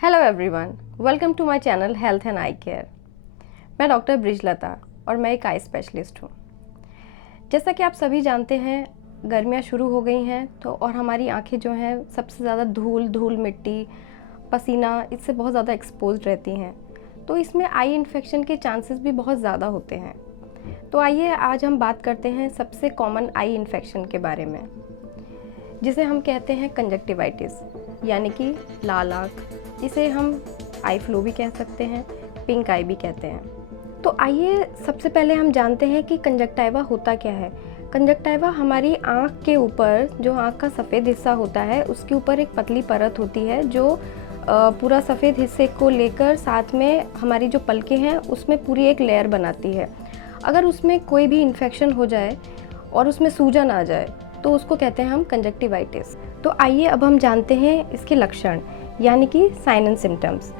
Hello everyone, welcome to my channel health and eye care. मैं doctor Brijlata और मैं एक आई स्पेशलिस्ट हूँ। जैसा कि आप सभी जानते हैं, गर्मियाँ शुरू हो गई हैं तो और हमारी आंखें जो हैं सबसे ज़्यादा धूल मिट्टी, पसीना इससे बहुत ज़्यादा एक्सपोज्ड रहती हैं, तो इसमें आई इन्फेक्शन के चांसेस भी बहुत ज़्यादा होते हैं। तो आइए आज हम बात करते हैं सबसे कॉमन आई इन्फेक्शन के बारे में, जिसे हम कहते हैं कंजक्टिवाइटिस, यानी कि लाल आँख। इसे हम आई फ्लू भी कह सकते हैं, पिंक आई भी कहते हैं। तो आइए सबसे पहले हम जानते हैं कि कंजक्टिवा होता क्या है। कंजक्टिवा हमारी आँख के ऊपर, जो आँख का सफ़ेद हिस्सा होता है, उसके ऊपर एक पतली परत होती है जो पूरा सफ़ेद हिस्से को लेकर साथ में हमारी जो पलकें हैं उसमें पूरी एक लेयर बनाती है। अगर उसमें कोई भी इन्फेक्शन हो जाए और उसमें सूजन आ जाए तो उसको कहते हैं हम कंजक्टिवाइटिस। तो आइए अब हम जानते हैं इसके लक्षण, यानी कि साइन एंड सिम्टम्स।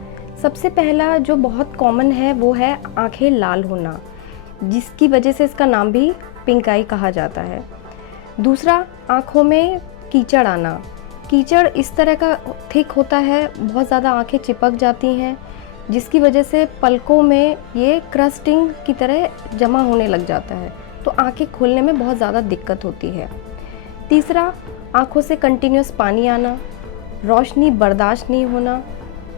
सबसे पहला जो बहुत कॉमन है वो है आंखें लाल होना, जिसकी वजह से इसका नाम भी पिंक आई कहा जाता है। दूसरा, आंखों में कीचड़ आना। कीचड़ इस तरह का थिक होता है, बहुत ज़्यादा आंखें चिपक जाती हैं, जिसकी वजह से पलकों में ये क्रस्टिंग की तरह जमा होने लग जाता है, तो आंखें खोलने में बहुत ज़्यादा दिक्कत होती है। तीसरा, आंखों से कंटिन्यूस पानी आना, रोशनी बर्दाश्त नहीं होना।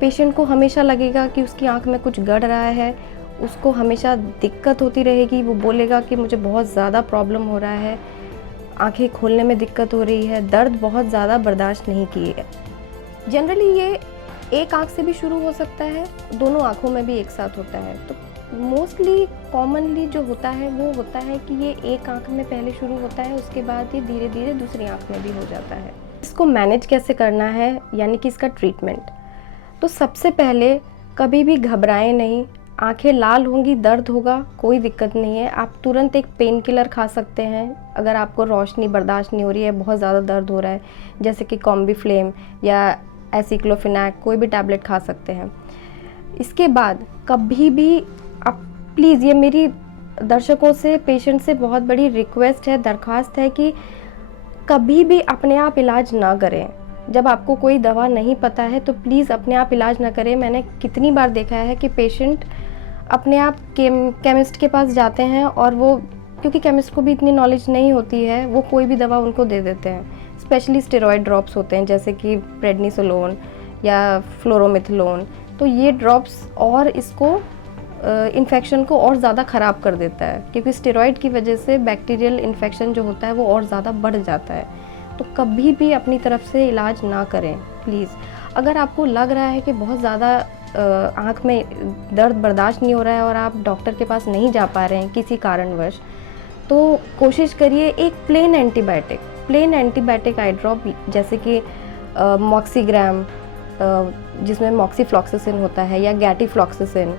पेशेंट को हमेशा लगेगा कि उसकी आंख में कुछ गड़ रहा है, उसको हमेशा दिक्कत होती रहेगी, वो बोलेगा कि मुझे बहुत ज़्यादा प्रॉब्लम हो रहा है, आंखें खोलने में दिक्कत हो रही है, दर्द बहुत ज़्यादा बर्दाश्त नहीं किए। जनरली ये एक आंख से भी शुरू हो सकता है, दोनों आंखों में भी एक साथ होता है। तो मोस्टली कॉमनली जो होता है वो होता है कि ये एक आंख में पहले शुरू होता है, उसके बाद ये धीरे धीरे दूसरी आंख में भी हो जाता है। इसको मैनेज कैसे करना है, यानी कि इसका ट्रीटमेंट। तो सबसे पहले कभी भी घबराएं नहीं। आंखें लाल होंगी, दर्द होगा, कोई दिक्कत नहीं है, आप तुरंत एक पेन किलर खा सकते हैं। अगर आपको रोशनी बर्दाश्त नहीं हो रही है, बहुत ज़्यादा दर्द हो रहा है, जैसे कि कॉम्बीफ्लेम या एसिक्लोफिनैक, कोई भी टैबलेट खा सकते हैं। इसके बाद कभी भी आप प्लीज़, ये मेरी दर्शकों से, पेशेंट से बहुत बड़ी रिक्वेस्ट है, दरख्वास्त है कि कभी भी अपने आप इलाज ना करें। जब आपको कोई दवा नहीं पता है तो प्लीज़ अपने आप इलाज ना करें। मैंने कितनी बार देखा है कि पेशेंट अपने आप केमिस्ट के पास जाते हैं और वो, क्योंकि केमिस्ट को भी इतनी नॉलेज नहीं होती है, वो कोई भी दवा उनको दे देते हैं। स्पेशली स्टेरॉयड ड्रॉप्स होते हैं, जैसे कि प्रेडनिसोलोन या फ्लोरोमिथलोन। तो ये ड्रॉप्स और इसको इन्फेक्शन को और ज़्यादा ख़राब कर देता है, क्योंकि स्टेरॉयड की वजह से बैक्टीरियल इन्फेक्शन जो होता है वो और ज़्यादा बढ़ जाता है। तो कभी भी अपनी तरफ से इलाज ना करें प्लीज़। अगर आपको लग रहा है कि बहुत ज़्यादा आँख में दर्द बर्दाश्त नहीं हो रहा है और आप डॉक्टर के पास नहीं जा पा रहे हैं किसी कारणवश, तो कोशिश करिए एक प्लेन एंटीबायोटिक आई ड्रॉप, जैसे कि मॉक्सीग्राम, जिसमें मॉक्सीफ्लॉक्सासिन होता है, या गैटिफ्लॉक्सासिन,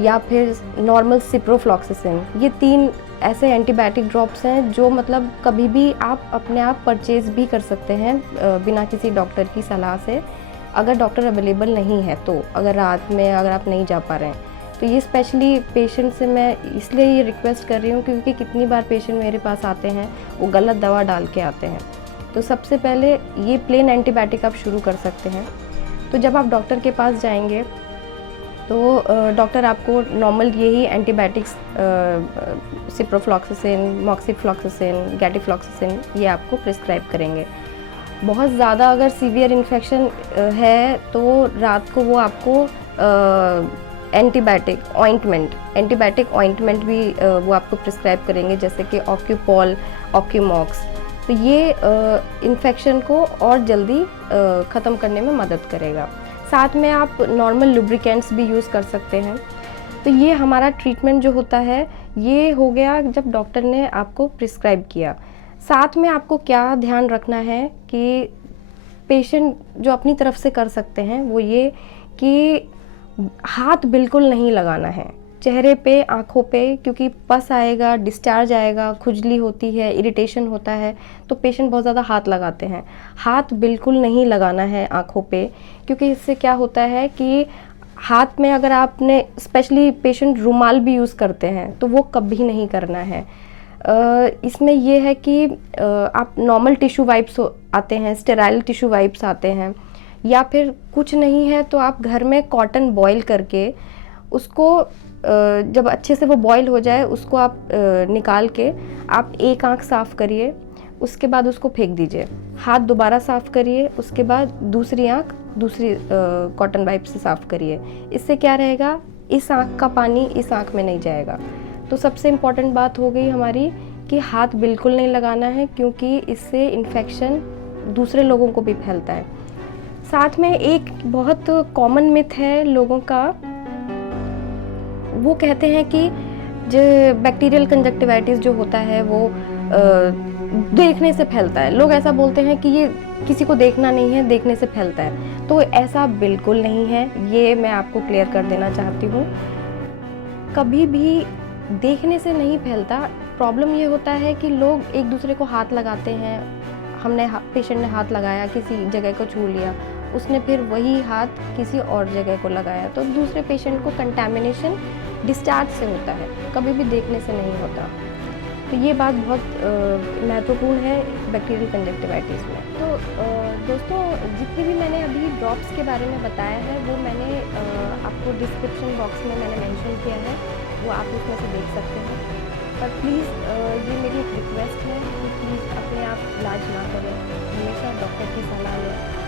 या फिर नॉर्मल सिप्रोफ्लॉक्सासिन। ये 3 ऐसे एंटीबायोटिक ड्रॉप्स हैं जो मतलब कभी भी आप अपने आप परचेज़ भी कर सकते हैं बिना किसी डॉक्टर की सलाह से, अगर डॉक्टर अवेलेबल नहीं है तो। अगर रात में अगर आप नहीं जा पा रहे हैं तो ये स्पेशली पेशेंट से मैं इसलिए ये रिक्वेस्ट कर रही हूँ क्योंकि कितनी बार पेशेंट मेरे पास आते हैं, वो गलत दवा डाल के आते हैं। तो सबसे पहले ये प्लेन एंटीबायोटिक आप शुरू कर सकते हैं। तो जब आप डॉक्टर के पास जाएंगे तो डॉक्टर आपको नॉर्मल यही एंटीबायोटिक्स, सिप्रोफ्लॉक्सासिन, मॉक्सीफ्लॉक्सासिन, गैटिफ्लॉक्सासिन, ये आपको प्रिस्क्राइब करेंगे। बहुत ज़्यादा अगर सीवियर इन्फेक्शन है तो रात को वो आपको एंटीबायोटिक ऑइंटमेंट भी वो आपको प्रिस्क्राइब करेंगे, जैसे कि ऑक्यूपॉल, ऑक्यूमॉक्स। तो ये इन्फेक्शन को और जल्दी ख़त्म करने में मदद करेगा। साथ में आप नॉर्मल लुब्रिकेंट्स भी यूज़ कर सकते हैं। तो ये हमारा ट्रीटमेंट जो होता है ये हो गया जब डॉक्टर ने आपको प्रिस्क्राइब किया। साथ में आपको क्या ध्यान रखना है कि पेशेंट जो अपनी तरफ से कर सकते हैं वो ये कि हाथ बिल्कुल नहीं लगाना है चेहरे पे, आँखों पे, क्योंकि पस आएगा, डिस्चार्ज आएगा, खुजली होती है, इरिटेशन होता है, तो पेशेंट बहुत ज़्यादा हाथ लगाते हैं। हाथ बिल्कुल नहीं लगाना है आँखों पे, क्योंकि इससे क्या होता है कि हाथ में अगर आपने, स्पेशली पेशेंट रुमाल भी यूज़ करते हैं, तो वो कभी नहीं करना है। इसमें ये है कि आप नॉर्मल टिश्यू वाइप्स आते हैं, स्टेराइल टिश्यू वाइप्स आते हैं, या फिर कुछ नहीं है तो आप घर में कॉटन बॉईल करके उसको जब अच्छे से वो बॉईल हो जाए उसको आप निकाल के आप एक आँख साफ़ करिए, उसके बाद उसको फेंक दीजिए। हाथ दोबारा साफ़ करिए, उसके बाद दूसरी आँख दूसरी कॉटन वाइप से साफ़ करिए। इससे क्या रहेगा, इस आँख का पानी इस आँख में नहीं जाएगा। तो सबसे इम्पॉर्टेंट बात हो गई हमारी कि हाथ बिल्कुल नहीं लगाना है, क्योंकि इससे इन्फेक्शन दूसरे लोगों को भी फैलता है। साथ में एक बहुत कॉमन मिथ है लोगों का, वो कहते हैं कि जो बैक्टीरियल कंजक्टिवाइटिस जो होता है वो देखने से फैलता है। लोग ऐसा बोलते हैं कि ये किसी को देखना नहीं है, देखने से फैलता है। तो ऐसा बिल्कुल नहीं है, ये मैं आपको क्लियर कर देना चाहती हूँ। कभी भी देखने से नहीं फैलता। प्रॉब्लम ये होता है कि लोग एक दूसरे को हाथ लगाते हैं, पेशेंट ने हाथ लगाया, किसी जगह को छू लिया, उसने फिर वही हाथ किसी और जगह को लगाया, तो दूसरे पेशेंट को कंटैमिनेशन डिस्चार्ज से होता है, कभी भी देखने से नहीं होता। तो ये बात बहुत महत्वपूर्ण है बैक्टीरियल कंजक्टिवाइटिस में। तो दोस्तों, जितनी भी मैंने अभी ड्रॉप्स के बारे में बताया है वो मैंने आपको डिस्क्रिप्शन बॉक्स में मैंने मेंशन किया है, वो आप उसमें से देख सकते हैं। पर प्लीज़ ये मेरी एक रिक्वेस्ट है कि प्लीज़ अपने आप इलाज ना करें, हमेशा डॉक्टर की सलाह लें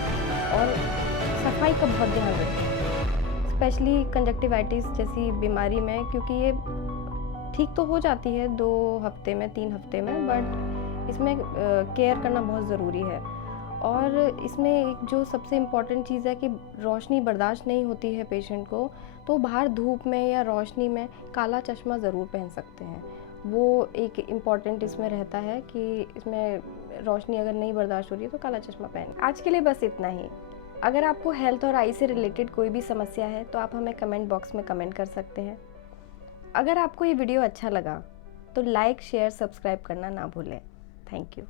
और सफाई का बहुत ध्यान रखें, स्पेशली कंजक्टिवाइटिस जैसी बीमारी में, क्योंकि ये ठीक तो हो जाती है 2 हफ्ते में 3 हफ्ते में, बट इसमें केयर करना बहुत ज़रूरी है। और इसमें एक जो सबसे इम्पॉर्टेंट चीज़ है कि रोशनी बर्दाश्त नहीं होती है पेशेंट को, तो बाहर धूप में या रोशनी में काला चश्मा ज़रूर पहन सकते हैं। वो एक इम्पॉर्टेंट इसमें रहता है कि इसमें रोशनी अगर नहीं बर्दाश्त हो रही है तो काला चश्मा पहन। आज के लिए बस इतना ही। अगर आपको हेल्थ और आई से रिलेटेड कोई भी समस्या है तो आप हमें कमेंट बॉक्स में कमेंट कर सकते हैं। अगर आपको ये वीडियो अच्छा लगा तो लाइक, शेयर, सब्सक्राइब करना ना भूलें। Thank you.